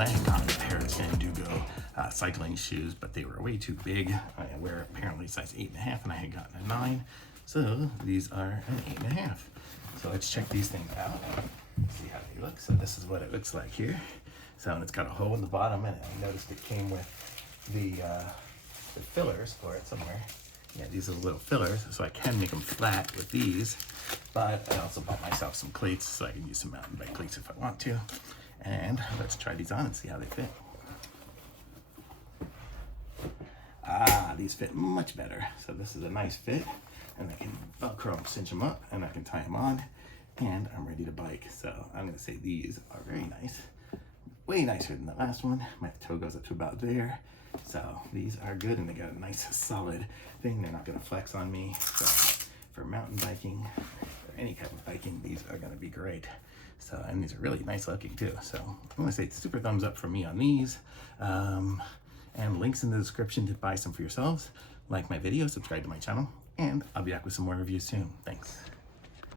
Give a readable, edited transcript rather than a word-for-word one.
I had gotten a pair of SANDUGO cycling shoes, but they were way too big. I wear apparently size 8.5, and I had gotten a 9. So these are an 8.5. So let's check these things out, see how they look. So this is what it looks like here. So, and it's got a hole in the bottom, and I noticed it came with the fillers for it somewhere. Yeah, these are the little fillers, so I can make them flat with these. But I also bought myself some cleats, so I can use some mountain bike cleats if I want to. And let's try these on and see how they fit. Ah, these fit much better. So this is a nice fit, and I can Velcro them, cinch them up, and I can tie them on, and I'm ready to bike. So I'm gonna say these are very nice. Way nicer than the last one. My toe goes up to about there. So these are good, and they got a nice solid thing. They're not gonna flex on me. So for mountain biking or any type of biking, these are gonna be great. So, and these are really nice looking too. So I'm gonna say super thumbs up for me on these. And links in the description to buy some for yourselves. Like my video, subscribe to my channel, and I'll be back with some more reviews soon. Thanks.